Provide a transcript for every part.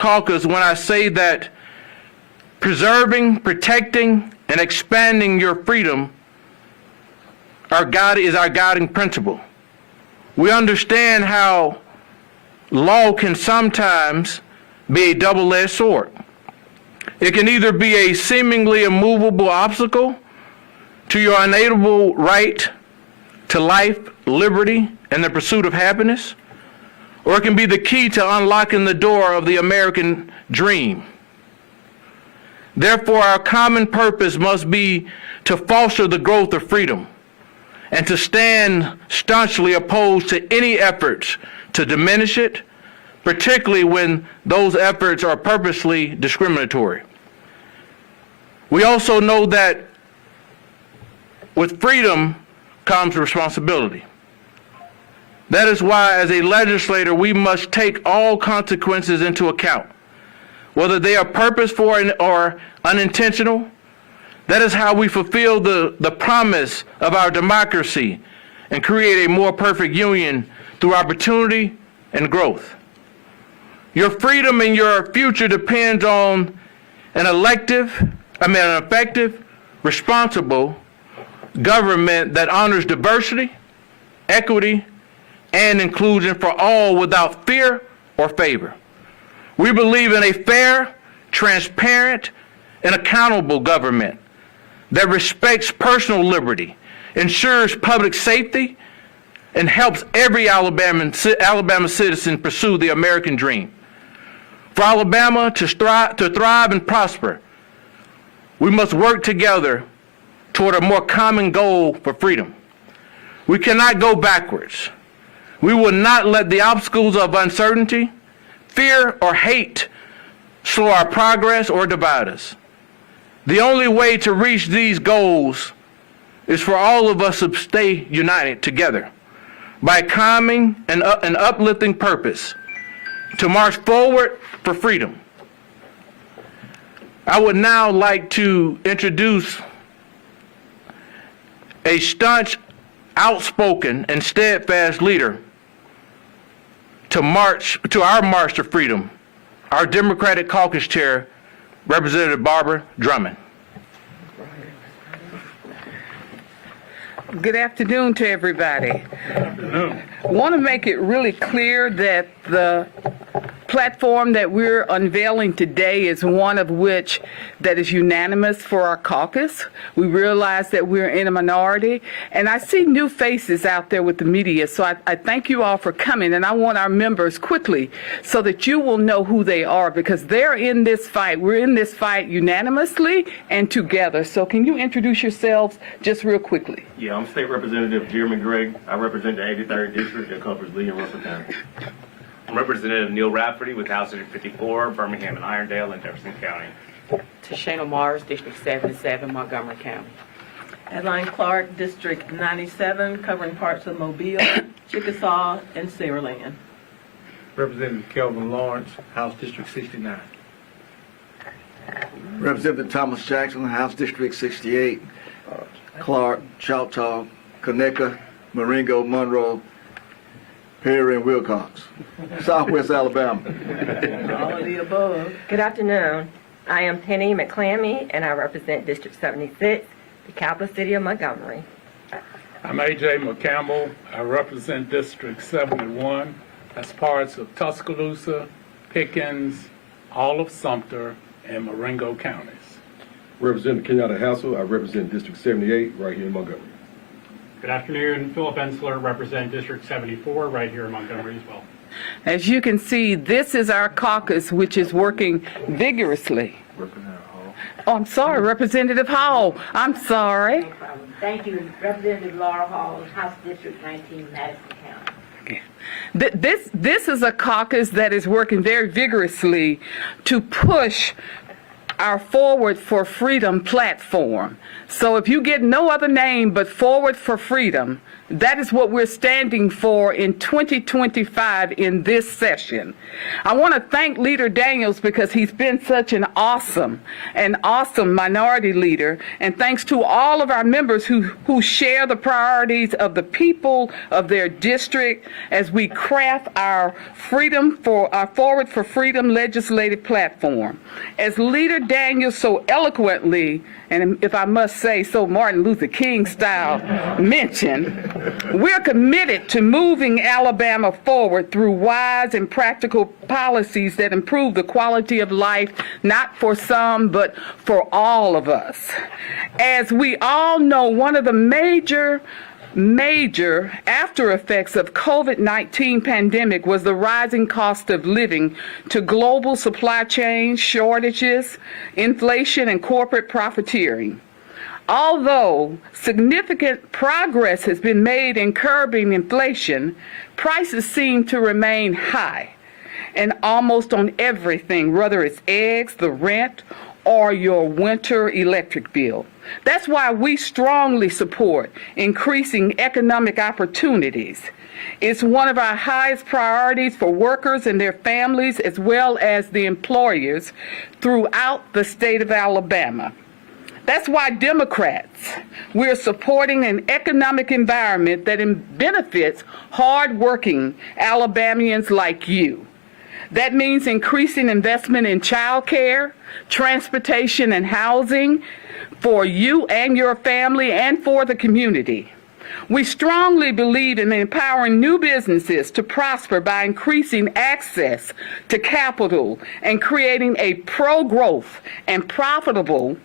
caucus when I say that preserving, protecting, and expanding your freedom is our guiding principle. We understand how law can sometimes be a double-edged sword. It can either be a seemingly immovable obstacle to your unalienable right to life, liberty, and the pursuit of happiness, or it can be the key to unlocking the door of the American dream. Therefore, our common purpose must be to foster the growth of freedom and to stand staunchly opposed to any efforts to diminish it, particularly when those efforts are purposely discriminatory. We also know that with freedom comes responsibility. That is why, as a legislator, we must take all consequences into account, whether they are purposeful or unintentional. That is how we fulfill the promise of our democracy and create a more perfect union through opportunity and growth. Your freedom and your future depends on an effective, responsible government that honors diversity, equity, and inclusion for all without fear or favor. We believe in a fair, transparent, and accountable government that respects personal liberty, ensures public safety, and helps every Alabama citizen pursue the American dream. For Alabama to thrive and prosper, we must work together toward a more common goal for freedom. We cannot go backwards. We will not let the obstacles of uncertainty, fear, or hate slow our progress or divide us. The only way to reach these goals is for all of us to stay united together by a common and uplifting purpose to march forward for freedom. I would now like to introduce a staunch, outspoken, and steadfast leader to our march to freedom, our Democratic Caucus Chair, Representative Barbara Drummond. Good afternoon to everybody. I want to make it really clear that the platform that we're unveiling today is one of which that is unanimous for our caucus. We realize that we're in a minority, and I see new faces out there with the media, so I thank you all for coming, and I want our members quickly so that you will know who they are, because they're in this fight. We're in this fight unanimously and together. So can you introduce yourselves just real quickly? Yeah, I'm State Representative Jeremy Gregg. I represent the 83rd District that covers Lee and Russell County. I'm Representative Neil Rafferty with House District 54, Birmingham and Irondale in Jefferson County. Tashana Mars, District 77, Montgomery County. Adeline Clark, District 97, covering parts of Mobile, Chickasaw, and Saraland. Representative Kelvin Lawrence, House District 69. Representative Thomas Jackson, House District 68, Clark, Choctaw, Conecuh, Marengo, Monroe, Perry, and Wilcox, Southwest Alabama. All of the above. Good afternoon. I am Penny McClammy, and I represent District 76, the capital city of Montgomery. I'm A.J. McCampbell. I represent District 71. That's parts of Tuscaloosa, Pickens, all of Sumter, and Marengo counties. Representative Kenyatta Hassel. I represent District 78 right here in Montgomery. Good afternoon. Philip Ensler, represent District 74 right here in Montgomery as well. As you can see, this is our caucus, which is working vigorously. Oh, I'm sorry, Representative Hall. I'm sorry. No problem. Thank you. Representative Laura Hall, House District 19, Madison County. This is a caucus that is working very vigorously to push our Forward for Freedom platform. So if you get no other name but Forward for Freedom, That is what we're standing for in 2025 in this session. I want to thank Leader Daniels because he's been such an awesome minority leader. And thanks to all of our members who share the priorities of the people of their district as we craft our Forward for Freedom legislative platform. As Leader Daniels so eloquently, and if I must say so Martin Luther King style, mentioned, we're committed to moving Alabama forward through wise and practical policies that improve the quality of life, not for some, but for all of us. As we all know, one of the major after effects of COVID-19 pandemic was the rising cost of living to global supply chain shortages, inflation, and corporate profiteering. Although significant progress has been made in curbing inflation, prices seem to remain high, and almost on everything, whether it's eggs, the rent, or your winter electric bill. That's why we strongly support increasing economic opportunities. It's one of our highest priorities for workers and their families, as well as the employers throughout the state of Alabama. That's why Democrats, we're supporting an economic environment that benefits hardworking Alabamians like you. That means increasing investment in child care, transportation, and housing for you and your family and for the community. We strongly believe in empowering new businesses to prosper by increasing access to capital and creating a pro-growth and profitable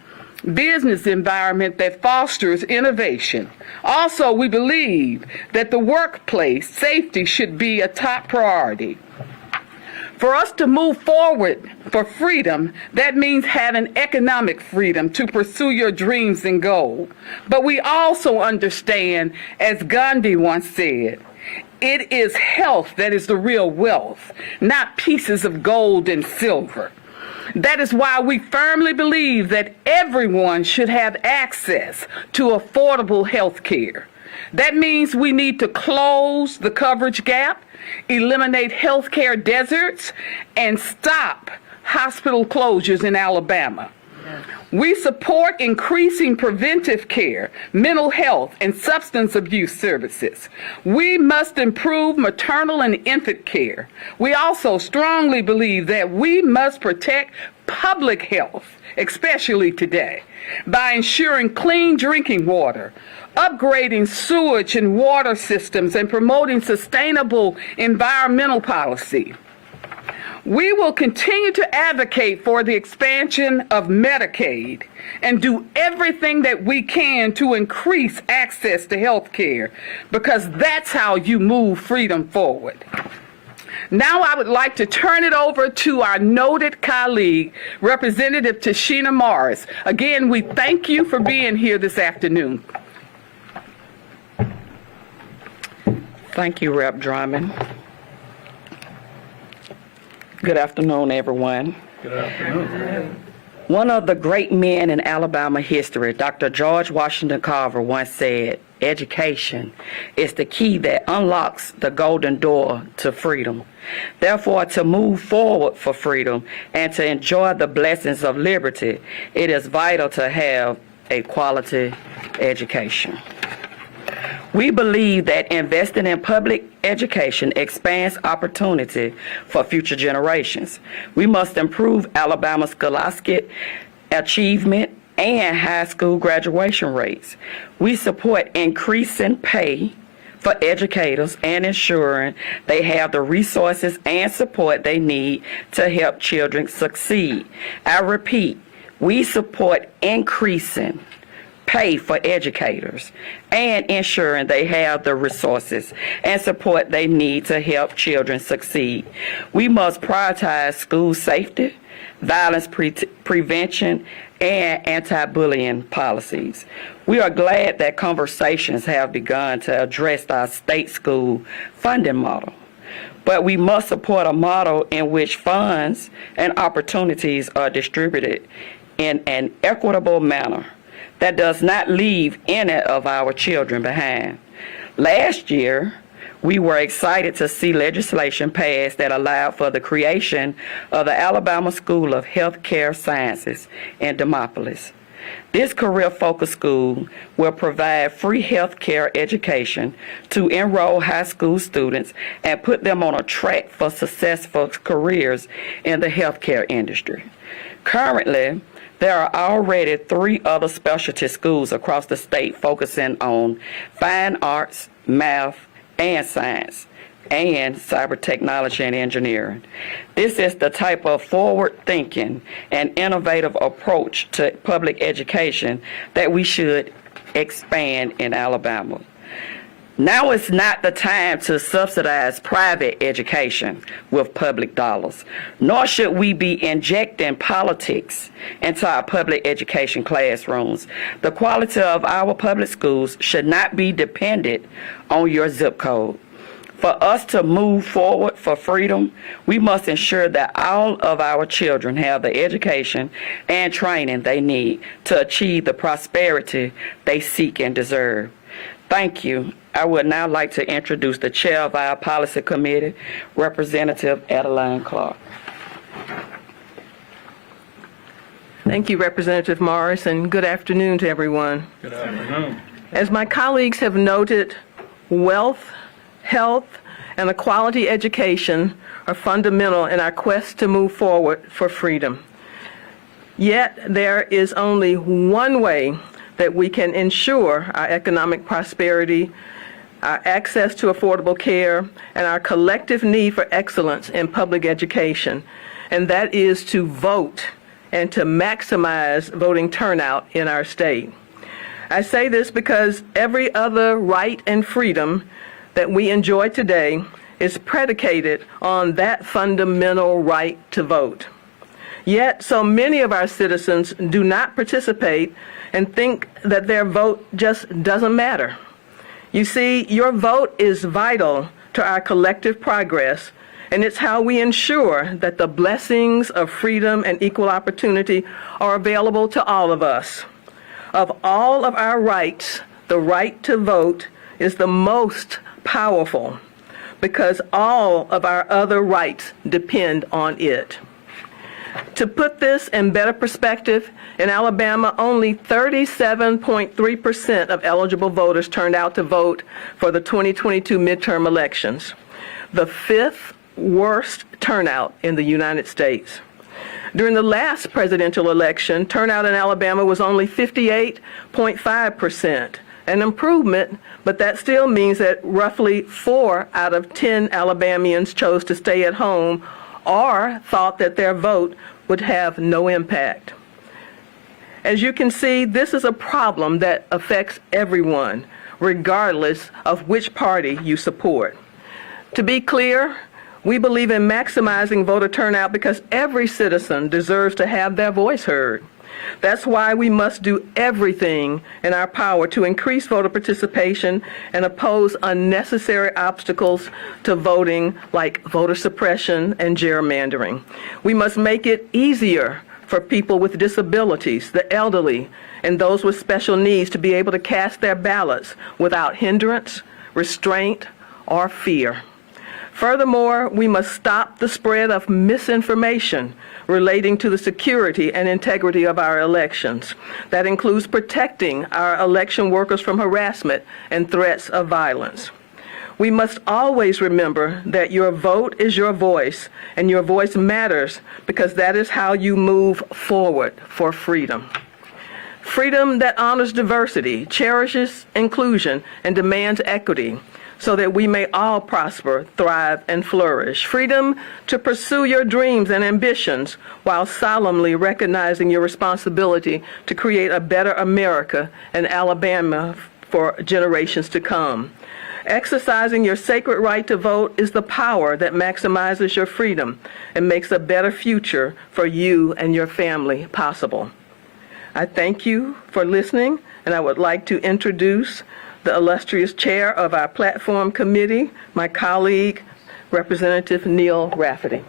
business environment that fosters innovation. Also, we believe that the workplace safety should be a top priority. For us to move forward for freedom, that means having economic freedom to pursue your dreams and goals. But we also understand, as Gandhi once said, it is health that is the real wealth, not pieces of gold and silver. That is why we firmly believe that everyone should have access to affordable health care. That means we need to close the coverage gap, eliminate healthcare deserts, and stop hospital closures in Alabama. We support increasing preventive care, mental health, and substance abuse services. We must improve maternal and infant care. We also strongly believe that we must protect public health, especially today, by ensuring clean drinking water, upgrading sewage and water systems, and promoting sustainable environmental policy. We will continue to advocate for the expansion of Medicaid and do everything that we can to increase access to health care, because that's how you move freedom forward. Now I would like to turn it over to our noted colleague, Representative Tashina Morris. Again, we thank you for being here this afternoon. Thank you, Rep. Drummond. Good afternoon, everyone. Good afternoon. One of the great men in Alabama history, Dr. George Washington Carver, once said, "Education is the key that unlocks the golden door to freedom." Therefore, to move forward for freedom and to enjoy the blessings of liberty, it is vital to have a quality education. We believe that investing in public education expands opportunity for future generations. We must improve Alabama's scholastic achievement and high school graduation rates. We support increasing pay for educators and ensuring they have the resources and support they need to help children succeed. I repeat, we support increasing pay for educators and ensuring they have the resources and support they need to help children succeed. We must prioritize school safety, violence prevention, and anti-bullying policies. We are glad that conversations have begun to address our state school funding model. But we must support a model in which funds and opportunities are distributed in an equitable manner that does not leave any of our children behind. Last year, we were excited to see legislation passed that allowed for the creation of the Alabama School of Healthcare Sciences in Demopolis. This career-focused school will provide free healthcare education to enroll high school students and put them on a track for successful careers in the healthcare industry. Currently, there are already 3 other specialty schools across the state focusing on fine arts, math, and science, and cyber technology and engineering. This is the type of forward-thinking and innovative approach to public education that we should expand in Alabama. Now is not the time to subsidize private education with public dollars, nor should we be injecting politics into our public education classrooms. The quality of our public schools should not be dependent on your zip code. For us to move forward for freedom, we must ensure that all of our children have the education and training they need to achieve the prosperity they seek and deserve. Thank you. I would now like to introduce the chair of our policy committee, Representative Adeline Clark. Thank you, Representative Morris, and good afternoon to everyone. Good afternoon. As my colleagues have noted, wealth, health, and a quality education are fundamental in our quest to move forward for freedom. Yet, there is only one way that we can ensure our economic prosperity, our access to affordable care, and our collective need for excellence in public education, and that is to vote and to maximize voting turnout in our state. I say this because every other right and freedom that we enjoy today is predicated on that fundamental right to vote. Yet, so many of our citizens do not participate and think that their vote just doesn't matter. You see, your vote is vital to our collective progress, and it's how we ensure that the blessings of freedom and equal opportunity are available to all of us. Of all of our rights, the right to vote is the most powerful because all of our other rights depend on it. To put this in better perspective, in Alabama, only 37.3% of eligible voters turned out to vote for the 2022 midterm elections, the 5th worst turnout in the United States. During the last presidential election, turnout in Alabama was only 58.5%, an improvement, but that still means that roughly 4 out of 10 Alabamians chose to stay at home or thought that their vote would have no impact. As you can see, this is a problem that affects everyone, regardless of which party you support. To be clear, we believe in maximizing voter turnout because every citizen deserves to have their voice heard. That's why we must do everything in our power to increase voter participation and oppose unnecessary obstacles to voting like voter suppression and gerrymandering. We must make it easier for people with disabilities, the elderly, and those with special needs to be able to cast their ballots without hindrance, restraint, or fear. Furthermore, we must stop the spread of misinformation relating to the security and integrity of our elections. That includes protecting our election workers from harassment and threats of violence. We must always remember that your vote is your voice, and your voice matters because that is how you move forward for freedom. Freedom that honors diversity, cherishes inclusion, and demands equity, so that we may all prosper, thrive, and flourish. Freedom to pursue your dreams and ambitions while solemnly recognizing your responsibility to create a better America and Alabama for generations to come. Exercising your sacred right to vote is the power that maximizes your freedom and makes a better future for you and your family possible. I thank you for listening, and I would like to introduce the illustrious chair of our platform committee, my colleague, Representative Neil Rafferty.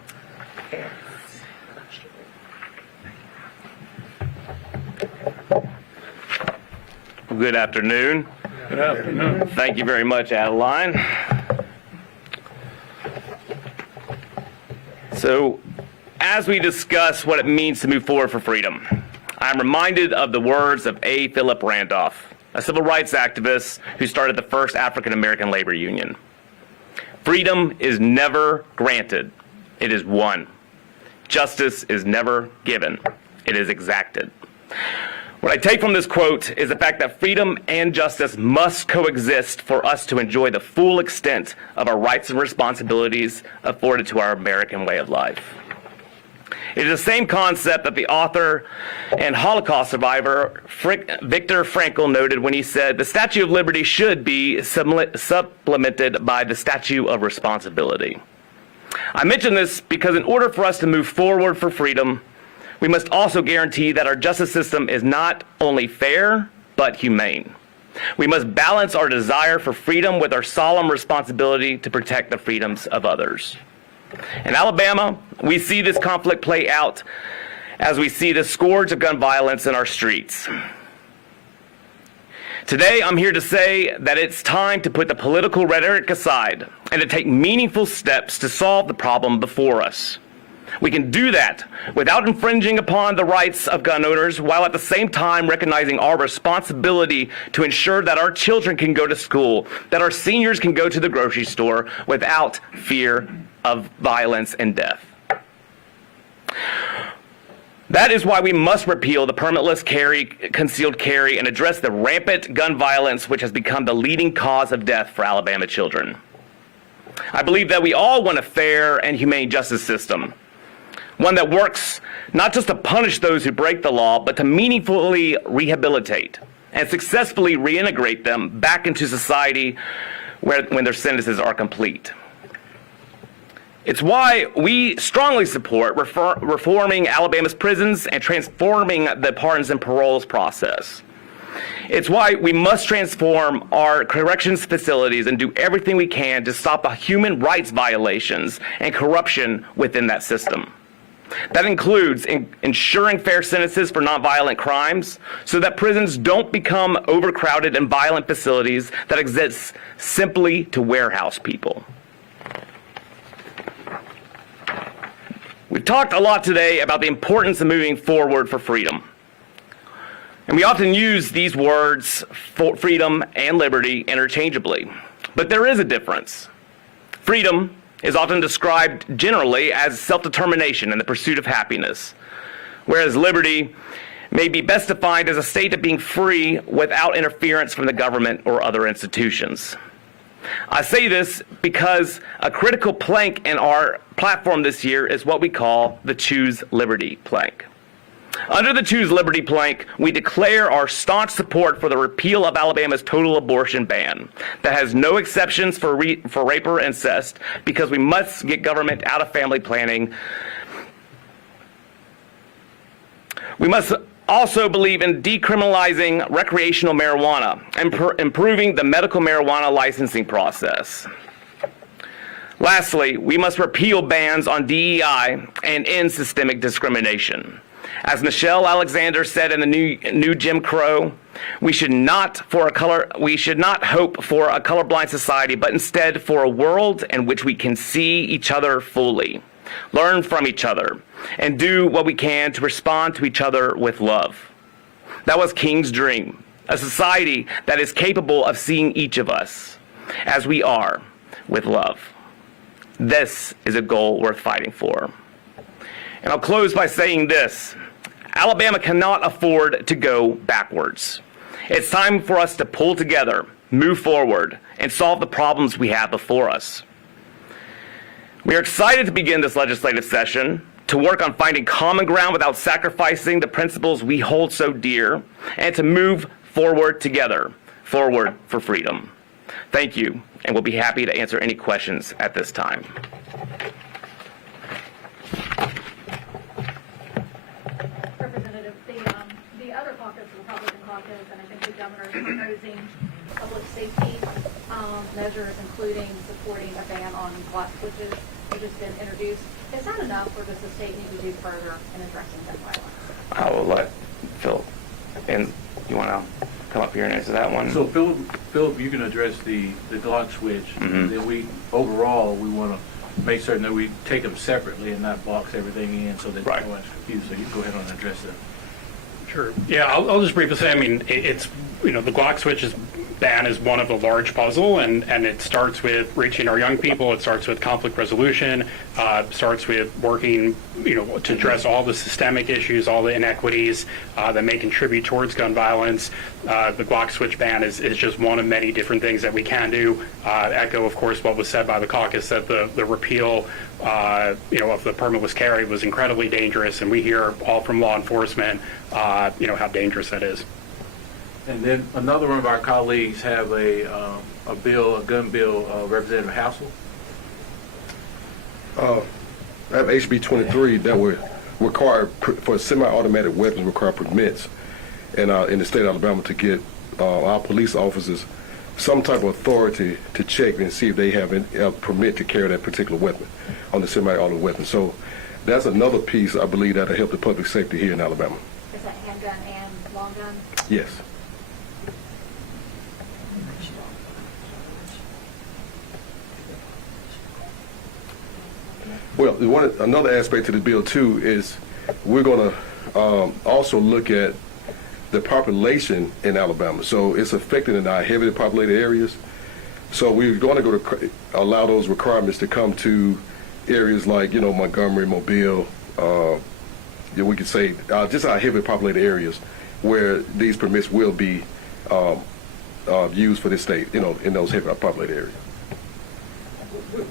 Good afternoon. Good afternoon. Thank you very much, Adeline. So, as we discuss what it means to move forward for freedom, I'm reminded of the words of A. Philip Randolph, a civil rights activist who started the first African American labor union. Freedom is never granted, it is won. Justice is never given, it is exacted. What I take from this quote is the fact that freedom and justice must coexist for us to enjoy the full extent of our rights and responsibilities afforded to our American way of life. It is the same concept that the author and Holocaust survivor Viktor Frankl noted when he said, "The Statue of Liberty should be supplemented by the Statue of Responsibility." I mention this because in order for us to move forward for freedom, we must also guarantee that our justice system is not only fair, but humane. We must balance our desire for freedom with our solemn responsibility to protect the freedoms of others. In Alabama, we see this conflict play out as we see the scourge of gun violence in our streets. Today, I'm here to say that it's time to put the political rhetoric aside and to take meaningful steps to solve the problem before us. We can do that without infringing upon the rights of gun owners, while at the same time recognizing our responsibility to ensure that our children can go to school, that our seniors can go to the grocery store without fear of violence and death. That is why we must repeal the permitless carry, concealed carry, and address the rampant gun violence which has become the leading cause of death for Alabama children. I believe that we all want a fair and humane justice system, one that works not just to punish those who break the law, but to meaningfully rehabilitate and successfully reintegrate them back into society when their sentences are complete. It's why we strongly support reforming Alabama's prisons and transforming the pardons and paroles process. It's why we must transform our corrections facilities and do everything we can to stop the human rights violations and corruption within that system. That includes ensuring fair sentences for nonviolent crimes so that prisons don't become overcrowded and violent facilities that exist simply to warehouse people. We've talked a lot today about the importance of moving forward for freedom. And we often use these words, for freedom and liberty, interchangeably. But there is a difference. Freedom is often described generally as self-determination and the pursuit of happiness, whereas liberty may be best defined as a state of being free without interference from the government or other institutions. I say this because a critical plank in our platform this year is what we call the Choose Liberty plank. Under the Choose Liberty plank, we declare our staunch support for the repeal of Alabama's total abortion ban that has no exceptions for rape or incest, because we must get government out of family planning. We must also believe in decriminalizing recreational marijuana and improving the medical marijuana licensing process. Lastly, we must repeal bans on DEI and end systemic discrimination. As Michelle Alexander said in the new Jim Crow, we should not hope for a colorblind society, but instead for a world in which we can see each other fully, learn from each other, and do what we can to respond to each other with love. That was King's dream, a society that is capable of seeing each of us as we are with love. This is a goal worth fighting for. And I'll close by saying this: Alabama cannot afford to go backwards. It's time for us to pull together, move forward, and solve the problems we have before us. We are excited to begin this legislative session, to work on finding common ground without sacrificing the principles we hold so dear, and to move forward together, forward for freedom. Thank you, and we'll be happy to answer any questions at this time. Representative, the other caucus, the Republican caucus, and I think the governor is proposing public safety measures, including supporting a ban on block switches, which has been introduced. Is that enough, or does the state need to do further in addressing gun violence? I will let Phil. And you want to come up here and answer that one? So Philip, you can address the Glock switch. Mhm. Then we want to make certain that we take them separately and not box everything in so that Right. no one's confused. So you can go ahead and address that. Sure. Yeah, I'll just briefly say, I mean, it's, the Glock switch's ban is one of a large puzzle, and it starts with reaching our young people. It starts with conflict resolution, starts with working, to address all the systemic issues, all the inequities that may contribute towards gun violence. The Glock switch ban is just one of many different things that we can do. Echo, of course, what was said by the caucus, that the repeal of the permitless carry was incredibly dangerous, and we hear all from law enforcement, how dangerous that is. And then another one of our colleagues have a gun bill, Representative Hassel. I have HB 23 that would require, for semi-automatic weapons, require permits in the state of Alabama to get our police officers some type of authority to check and see if they have a permit to carry that particular weapon on the semi-automatic weapon. So that's another piece, I believe, that'll help the public safety here in Alabama. Is that handgun and long gun? Yes. Well, another aspect to the bill too is we're going to also look at the population in Alabama. So it's affected in our heavily populated areas. So we're going to allow those requirements to come to areas like Montgomery, Mobile. We could say just our heavily populated areas where these permits will be used for this state. In those heavily populated areas.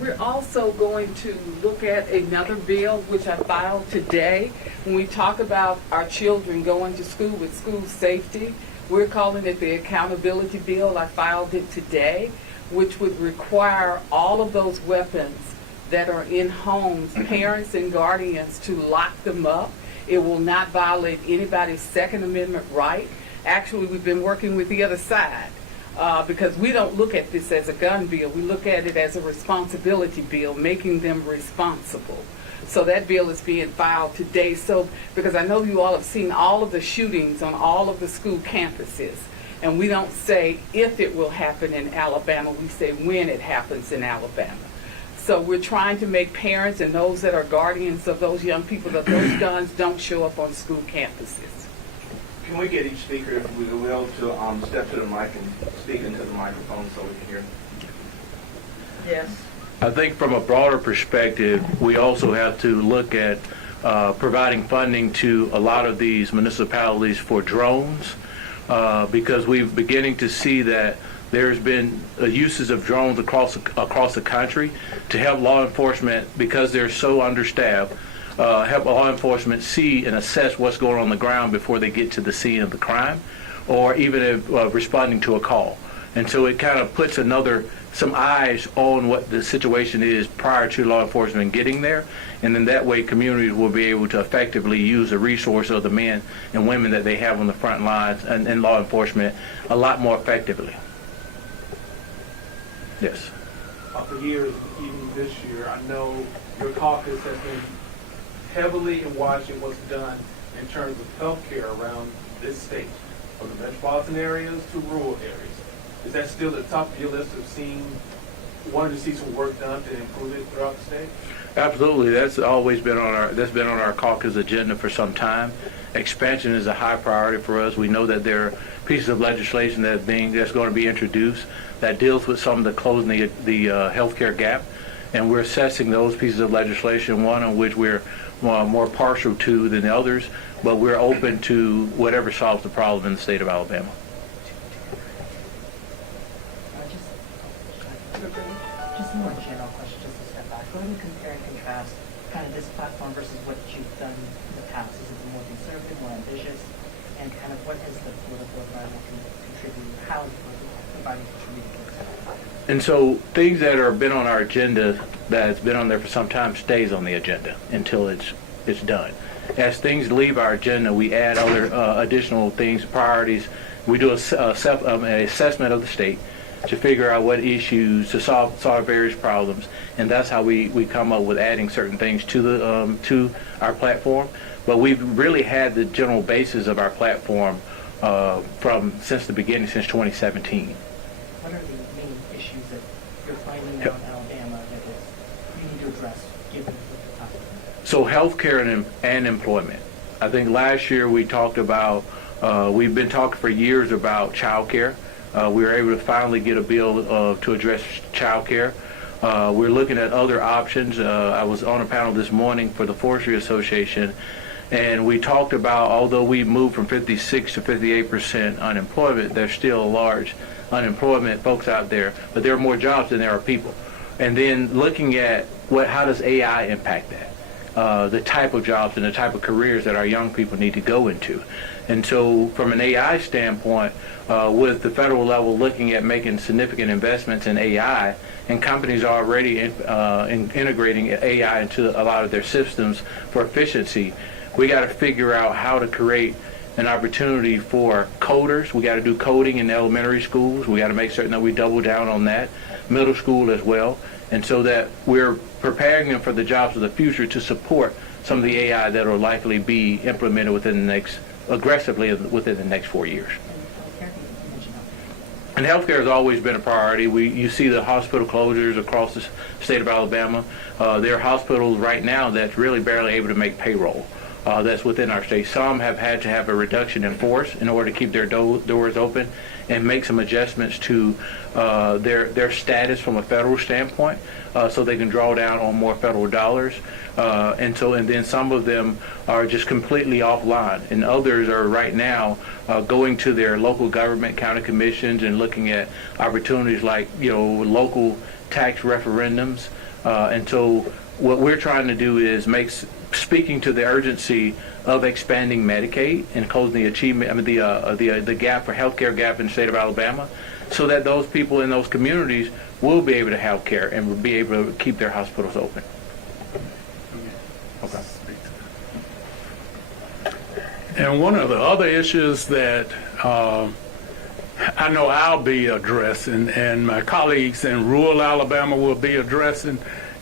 We're also going to look at another bill, which I filed today. When we talk about our children going to school with school safety, we're calling it the accountability bill. I filed it today, which would require all of those weapons that are in homes, parents and guardians, to lock them up. It will not violate anybody's Second Amendment right. Actually, we've been working with the other side. Because we don't look at this as a gun bill. We look at it as a responsibility bill, making them responsible. So that bill is being filed today. So, because I know you all have seen all of the shootings on all of the school campuses. And we don't say if it will happen in Alabama, we say when it happens in Alabama. So we're trying to make parents and those that are guardians of those young people that those guns don't show up on school campuses. Can we get each speaker, if we will, to step to the mic and speak into the microphone so we can hear? Yes. I think from a broader perspective, we also have to look at providing funding to a lot of these municipalities for drones, because we're beginning to see that there's been uses of drones across the country to help law enforcement, because they're so understaffed, help law enforcement see and assess what's going on the ground before they get to the scene of the crime, or even if, responding to a call. And so it kind of puts some eyes on what the situation is prior to law enforcement getting there, and then that way communities will be able to effectively use the resource of the men and women that they have on the front lines and law enforcement a lot more effectively. Yes. For years, even this year, I know your caucus has been heavily in watching what's done in terms of health care around this state, from the metropolitan areas to rural areas. Is that still at the top of your list of wanting to see some work done to improve it throughout the state? Absolutely. That's always been on our caucus agenda for some time. Expansion is a high priority for us. We know that there are pieces of legislation that's going to be introduced that deals with some of the closing the healthcare gap, and we're assessing those pieces of legislation, one on which we're more partial to than the others, but we're open to whatever solves the problem in the state of Alabama. Just a more general question, just to step back. Go ahead and compare and contrast kind of this platform versus what you've done in the past. Is it more conservative, more ambitious? And kind of what has the political environment contributed? How has the political environment contributed to this? And so things that are been on our agenda, that's been on there for some time, stays on the agenda until it's done. As things leave our agenda, we add other additional things, priorities. We do an assessment of the state to figure out what issues, to solve various problems, and that's how we come up with adding certain things to our platform. But we've really had the general basis of our platform since the beginning, since 2017. What are the main issues that you're finding now in Alabama that you need to address, given the topic? So healthcare and employment. I think last year we talked about, we've been talking for years about child care. We were able to finally get a bill to address child care. We're looking at other options. I was on a panel this morning for the Forestry Association, and we talked about, although we moved from 56 to 58% unemployment, there's still a large unemployment folks out there, but there are more jobs than there are people. And then looking at how does AI impact that? The type of jobs and the type of careers that our young people need to go into. And so from an AI standpoint, with the federal level looking at making significant investments in AI, and companies are already integrating AI into a lot of their systems for efficiency, we got to figure out how to create an opportunity for coders. We got to do coding in elementary schools. We got to make certain that we double down on that, middle school as well, and so that we're preparing them for the jobs of the future to support some of the AI that will likely be implemented aggressively within the next 4 years. And healthcare has always been a priority. You see the hospital closures across the state of Alabama. There are hospitals right now that's really barely able to make payroll. That's within our state. Some have had to have a reduction in force in order to keep their doors open and make some adjustments to their status from a federal standpoint, so they can draw down on more federal dollars. And then some of them are just completely offline, and others are right now going to their local government, county commissions, and looking at opportunities like local tax referendums. And so what we're trying to do is speaking to the urgency of expanding Medicaid and closing the gap for healthcare gap in the state of Alabama, so that those people in those communities will be able to have care and will be able to keep their hospitals open. Okay. And one of the other issues that I know I'll be addressing, and my colleagues in rural Alabama will be addressing,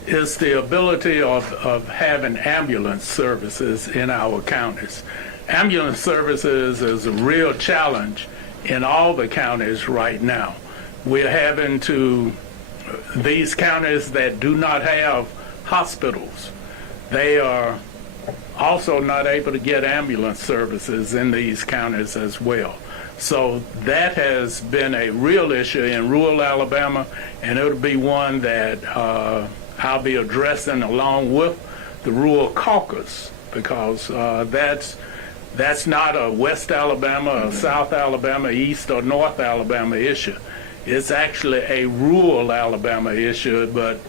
is the ability of having ambulance services in our counties. Ambulance services is a real challenge in all the counties right now. We're having these counties that do not have hospitals, they are also not able to get ambulance services in these counties as well. So that has been a real issue in rural Alabama, and it'll be one that I'll be addressing along with the rural caucus, because that's not a West Alabama, or South Alabama, East or North Alabama issue. It's actually a rural Alabama issue, but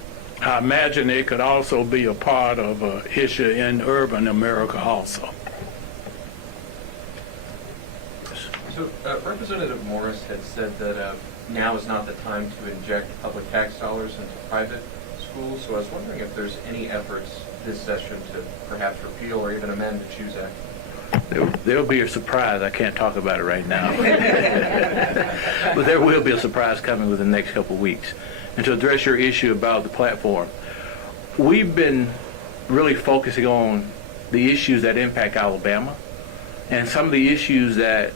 I imagine it could also be a part of an issue in urban America also. So Representative Morris had said that now is not the time to inject public tax dollars into private schools. So I was wondering if there's any efforts this session to perhaps repeal or even amend the Choose Act. There'll be a surprise. I can't talk about it right now. But there will be a surprise coming within the next couple of weeks. And to address your issue about the platform, we've been really focusing on the issues that impact Alabama, and some of the issues that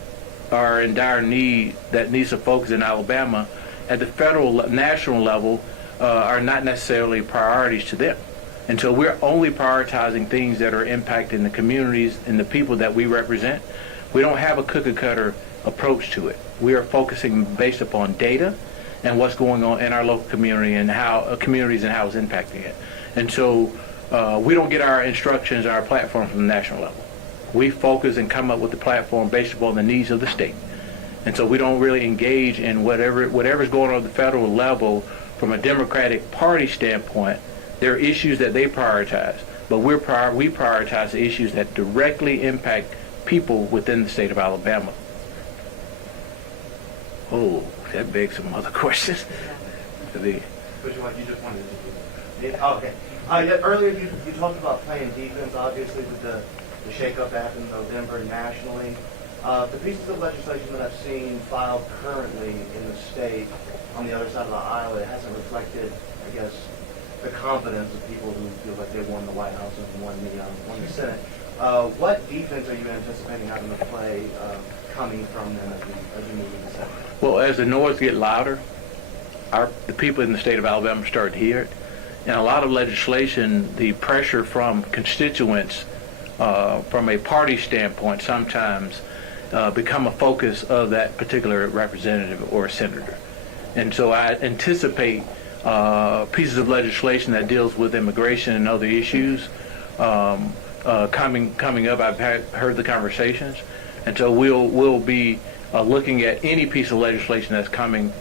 are in dire need that needs to focus in Alabama at the federal, national level are not necessarily priorities to them. And so we're only prioritizing things that are impacting the communities and the people that we represent. We don't have a cookie-cutter approach to it. We are focusing based upon data and what's going on in our local community and how communities and how it's impacting it. And so we don't get our instructions, our platform from the national level. We focus and come up with the platform based upon the needs of the state. And so we don't really engage in whatever's going on at the federal level from a Democratic Party standpoint. There are issues that they prioritize, but we prioritize the issues that directly impact people within the state of Alabama. Oh, that begs some other questions. Which one you just wanted to do? Okay. Earlier you talked about playing defense, obviously, with the shakeup that happened in November nationally. The pieces of legislation that I've seen filed currently in the state on the other side of the aisle, it hasn't reflected, I guess, the confidence of people who feel like they won the White House and won the Senate. What defense are you anticipating having to play coming from them as you move into second? Well, as the noise get louder, the people in the state of Alabama start to hear it. And a lot of legislation, the pressure from constituents, from a party standpoint, sometimes become a focus of that particular representative or senator. And so I anticipate pieces of legislation that deals with immigration and other issues coming up. I've heard the conversations, and so we'll be looking at any piece of legislation that's coming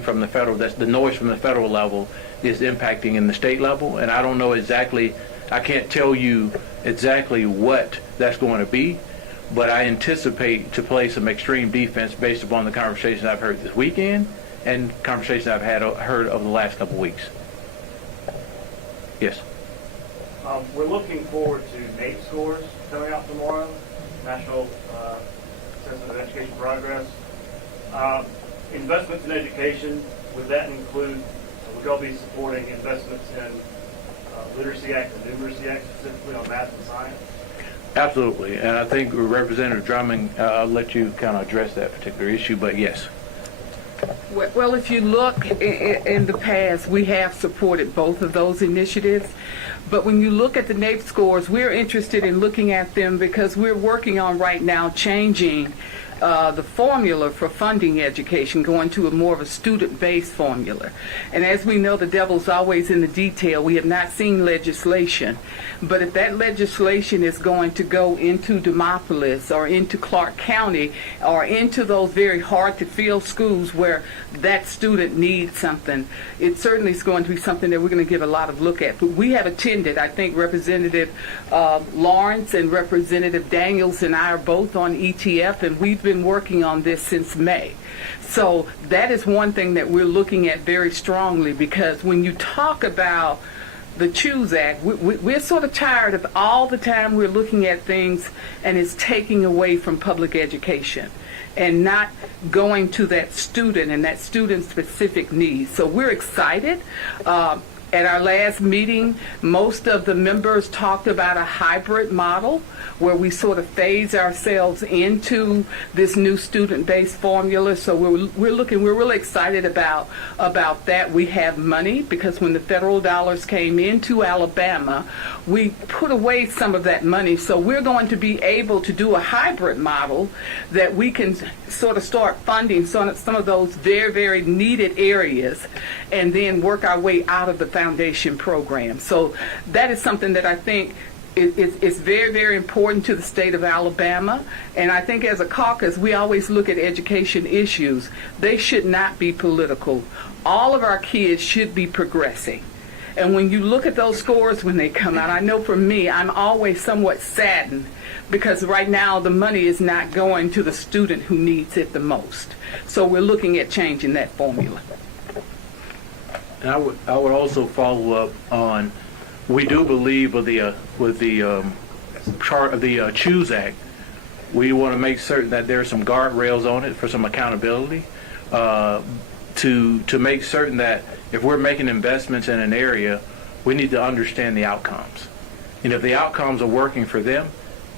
from the federal. That's the noise from the federal level is impacting in the state level, and I don't know exactly. I can't tell you exactly what that's going to be, but I anticipate to play some extreme defense based upon the conversations I've heard this weekend and conversations I've heard over the last couple of weeks. Yes. We're looking forward to NAEP scores coming out tomorrow, National Assessment of Education Progress. Investments in education, would that include, would y'all be supporting investments in Literacy Act and Numeracy Act, specifically on math and science? Absolutely, and I think Representative Drummond, I'll let you kind of address that particular issue, but yes. Well, if you look in the past, we have supported both of those initiatives. But when you look at the NAEP scores, we're interested in looking at them because we're working on right now changing the formula for funding education, going to a more of a student-based formula. And as we know, the devil's always in the detail. We have not seen legislation. But if that legislation is going to go into Demopolis or into Clark County or into those very hard-to-fill schools where that student needs something, it certainly is going to be something that we're going to give a lot of look at. But we have attended, I think Representative Lawrence and Representative Daniels and I are both on ETF, and we've been working on this since May. So that is one thing that we're looking at very strongly, because when you talk about the Choose Act, we're sort of tired of all the time we're looking at things and it's taking away from public education and not going to that student and that student-specific needs. So we're excited. At our last meeting, most of the members talked about a hybrid model where we sort of phase ourselves into this new student-based formula. So we're really excited about that. We have money because when the federal dollars came into Alabama, we put away some of that money. So we're going to be able to do a hybrid model that we can sort of start funding some of those very, very needed areas and then work our way out of the foundation program. So that is something that I think is very, very important to the state of Alabama. And I think as a caucus, we always look at education issues. They should not be political. All of our kids should be progressing. And when you look at those scores when they come out, I know for me, I'm always somewhat saddened because right now the money is not going to the student who needs it the most. So we're looking at changing that formula. And I would also follow up on, we do believe with the chart of the Choose Act, we want to make certain that there are some guardrails on it for some accountability to make certain that if we're making investments in an area, we need to understand the outcomes. And if the outcomes are working for them,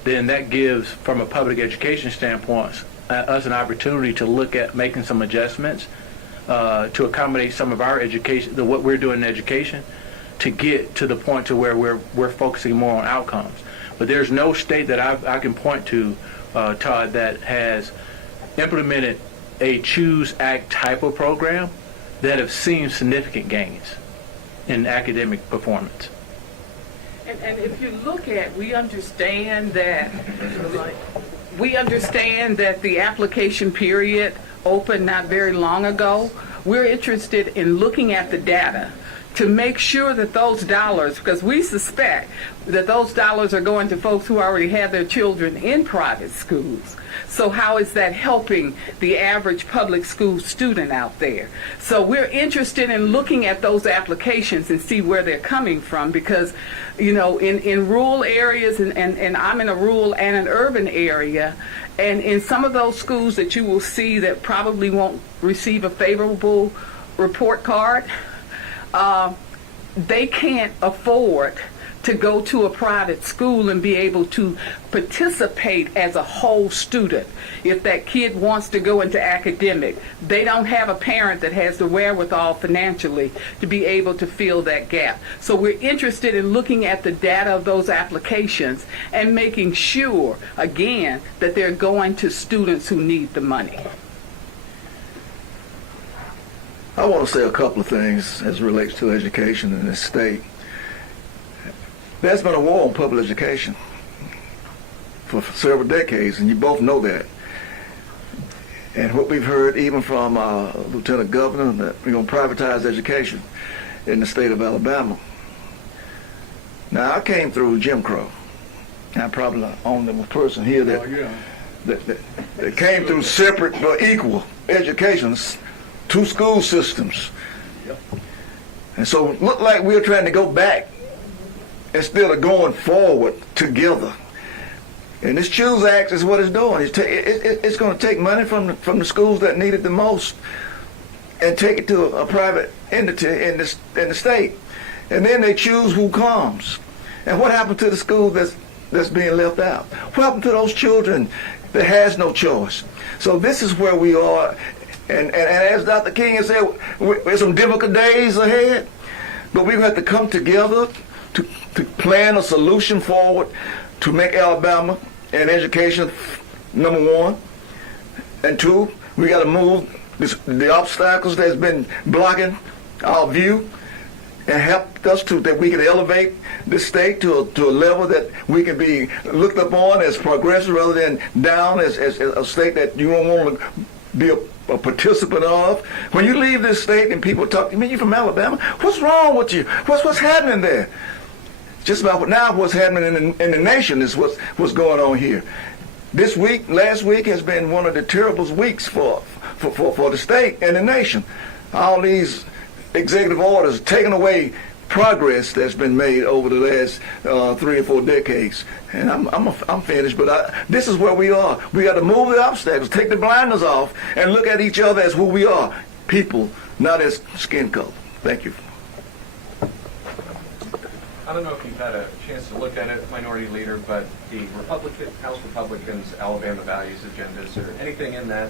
then that gives, from a public education standpoint, us an opportunity to look at making some adjustments to accommodate some of our education, what we're doing in education, to get to the point to where we're focusing more on outcomes. But there's no state that I can point to, Todd, that has implemented a Choose Act type of program that have seen significant gains in academic performance. And if you look at, we understand that the application period opened not very long ago. We're interested in looking at the data to make sure that those dollars, because we suspect that those dollars are going to folks who already have their children in private schools. So how is that helping the average public school student out there? So we're interested in looking at those applications and see where they're coming from, because, you know, in rural areas, and I'm in a rural and an urban area, and in some of those schools that you will see that probably won't receive a favorable report card, they can't afford to go to a private school and be able to participate as a whole student. If that kid wants to go into academic, they don't have a parent that has the wherewithal financially to be able to fill that gap. So we're interested in looking at the data of those applications and making sure, again, that they're going to students who need the money. I want to say a couple of things as it relates to education in this state. There's been a war on public education for several decades, and you both know that. And what we've heard even from Lieutenant Governor, that we're going to privatize education in the state of Alabama. Now, I came through Jim Crow. I'm probably the only person here that came through separate but equal educations, two school systems. And so it looked like we're trying to go back instead of going forward together. And this Choose Act is what it's doing. It's going to take money from the schools that need it the most and take it to a private entity in the state. And then they choose who comes. And what happened to the school that's being left out? What happened to those children that has no choice? So this is where we are. And as Dr. King has said, there's some difficult days ahead, but we have to come together to plan a solution forward to make Alabama and education number one. And two, we got to move the obstacles that's been blocking our view and help us that we can elevate this state to a level that we can be looked upon as progressive rather than down as a state that you don't want to be a participant of. When you leave this state and people talk to you, man, you from Alabama? What's wrong with you? What's happening there? Just about now what's happening in the nation is what's going on here. Last week has been one of the terrible weeks for the state and the nation. All these executive orders taking away progress that's been made over the last 3 or 4 decades. And I'm finished, but this is where we are. We got to move the obstacles, take the blinders off, and look at each other as who we are, people, not as skin color. Thank you. I don't know if you've had a chance to look at it, Minority Leader, but the House Republicans' Alabama values agenda, is there anything in that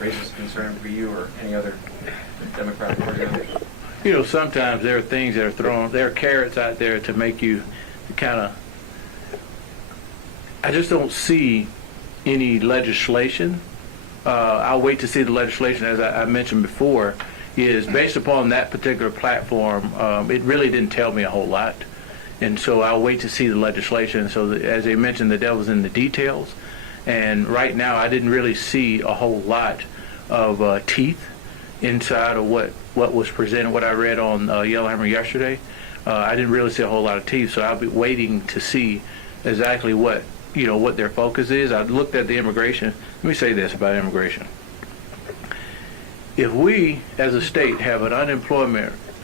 raises concern for you or any other Democratic Party members? You know, sometimes there are things that are thrown, there are carrots out there to make you kind of, I just don't see any legislation. I'll wait to see the legislation, as I mentioned before, is based upon that particular platform. It really didn't tell me a whole lot. And so I'll wait to see the legislation. So as they mentioned, the devil's in the details. And right now, I didn't really see a whole lot of teeth inside of what was presented, what I read on Yellowhammer yesterday. I didn't really see a whole lot of teeth. So I'll be waiting to see exactly what their focus is. I looked at the immigration. Let me say this about immigration. If we, as a state, have a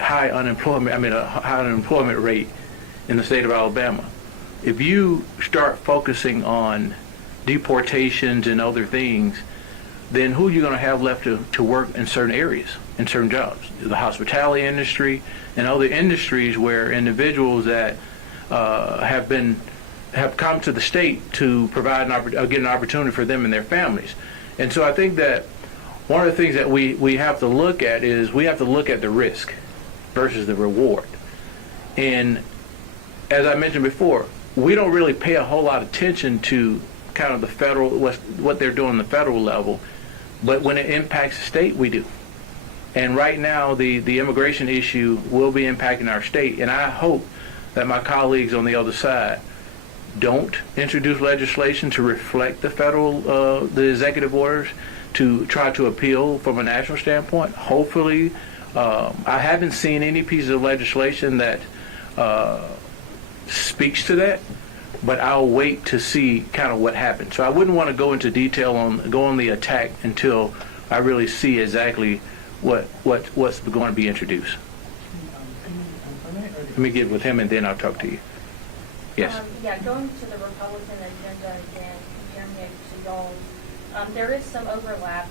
high unemployment rate in the state of Alabama, if you start focusing on deportations and other things, then who are you going to have left to work in certain areas, in certain jobs? The hospitality industry and other industries where individuals that have come to the state to provide get an opportunity for them and their families. And so I think that one of the things that we have to look at is we have to look at the risk versus the reward. And as I mentioned before, we don't really pay a whole lot of attention to kind of the federal, what they're doing on the federal level, but when it impacts the state, we do. And right now, the immigration issue will be impacting our state, and I hope that my colleagues on the other side don't introduce legislation to reflect the the executive orders, to try to appeal from a national standpoint. Hopefully, I haven't seen any pieces of legislation that speaks to that, but I'll wait to see kind of what happens. So I wouldn't want to go into detail on the attack until I really see exactly what's going to be introduced. Let me get with him and then I'll talk to you. Yes. Going to the Republican agenda again, comparing it to y'all's, there is some overlap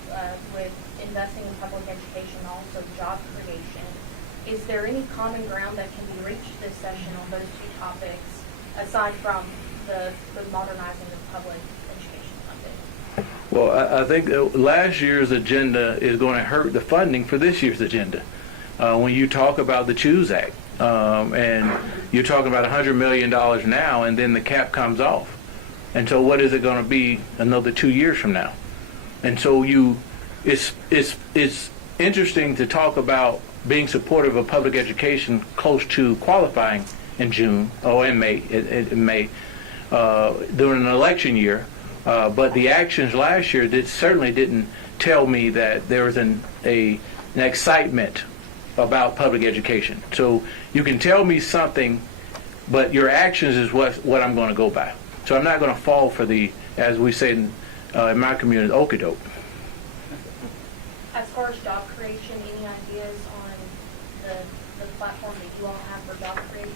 with investing in public education, also job creation. Is there any common ground that can be reached this session on those two topics? aside from the modernizing of public education funding? Well, I think last year's agenda is going to hurt the funding for this year's agenda. When you talk about the CHOOSE Act, and you're talking about $100 million now, and then the cap comes off. And so what is it going to be another 2 years from now? And so it's interesting to talk about being supportive of public education close to qualifying in June, or in May, during an election year. But the actions last year certainly didn't tell me that there was an excitement about public education. So you can tell me something, but your actions is what I'm going to go by. So I'm not going to fall for the, as we say in my community, okie doke. As far as job creation, any ideas on the platform that you all have for job creation?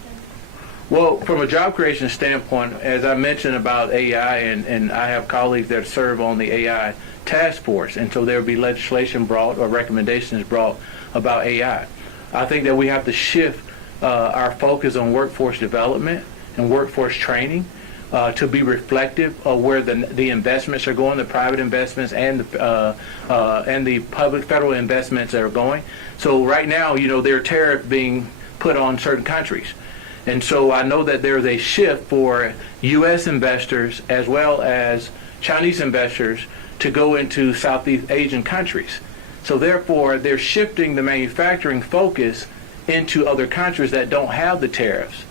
Well, from a job creation standpoint, as I mentioned about AI, and I have colleagues that serve on the AI task force, and so there will be legislation brought or recommendations brought about AI. I think that we have to shift our focus on workforce development and workforce training to be reflective of where the investments are going, the private investments and the public federal investments that are going. So right now, there are tariffs being put on certain countries. And so I know that there's a shift for U.S. investors as well as Chinese investors to go into Southeast Asian countries. So therefore, they're shifting the manufacturing focus into other countries that don't have the tariffs.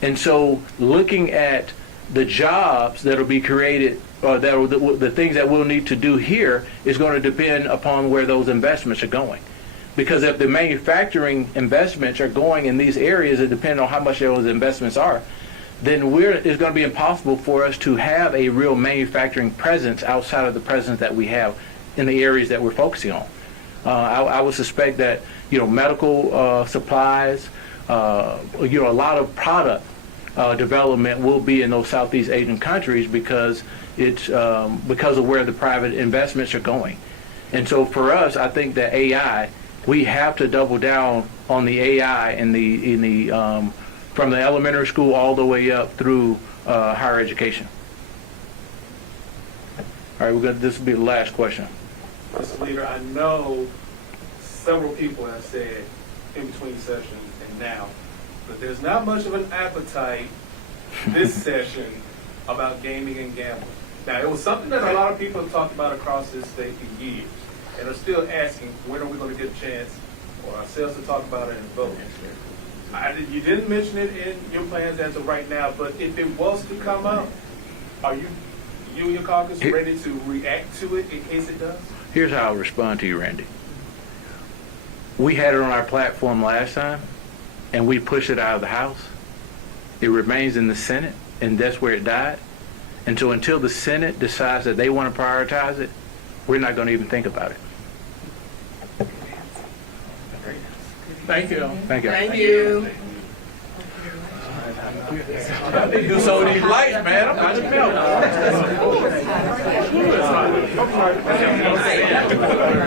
And so looking at the jobs that will be created, or the things that we'll need to do here, is going to depend upon where those investments are going. Because if the manufacturing investments are going in these areas that depend on how much those investments are, then it's going to be impossible for us to have a real manufacturing presence outside of the presence that we have in the areas that we're focusing on. I would suspect that medical supplies, a lot of product development will be in those Southeast Asian countries because because of where the private investments are going. And so for us, I think that AI, we have to double down on the AI from the elementary school all the way up through higher education. All right, this will be the last question. Mr. Leader, I know several people have said in between sessions and now, but there's not much of an appetite this session about gaming and gambling. Now, it was something that a lot of people have talked about across this state for years, and are still asking, when are we going to get a chance for ourselves to talk about it and vote? You didn't mention it in your plans as of right now, but if it was to come up, are you and your caucus ready to react to it in case it does? Here's how I'll respond to you, Randy. We had it on our platform last time, and we pushed it out of the House. It remains in the Senate, and that's where it died. And so until the Senate decides that they want to prioritize it, we're not going to even think about it. Thank you. Thank you. Thank you. You sold these lights, man. I'm not your